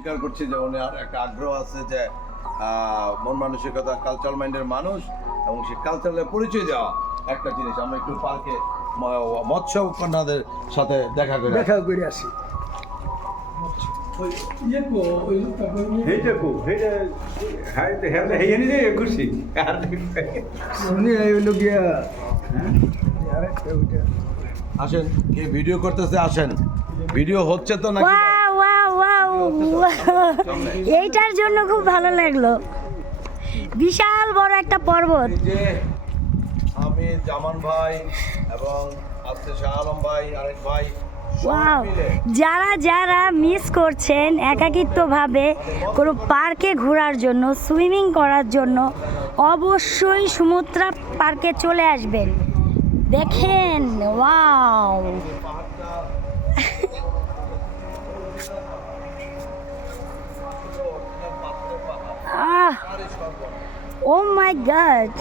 স্বীকার করছি যে ওনার একটা আগ্রহ আছে যে মন মানসিকতা কালচারাল মাইন্ডের মানুষ এবং সেই কালচারালের পরিচয় দেওয়া একটা জিনিস। আমরা একটু পার্কে মৎস্য কন্যাদের সাথে দেখা করে আসি। আসেন, কে ভিডিও করতেছে? আসেন, ভিডিও হচ্ছে তো নাকি? এইটার জন্য খুব ভালো লাগলো, বিশাল বড় একটা পর্বত। যে আমি জামান ভাই এবং আজকে শাহ আলম ভাই, আরেক ভাই, ওয়াও, যারা যারা মিস করছেন একাকিত্বভাবে কোনো পার্কে ঘোরার জন্য, সুইমিং করার জন্য, অবশ্যই সুমুত্রা পার্কে চলে আসবেন। দেখেন, ওয়াও, ও মাই গড।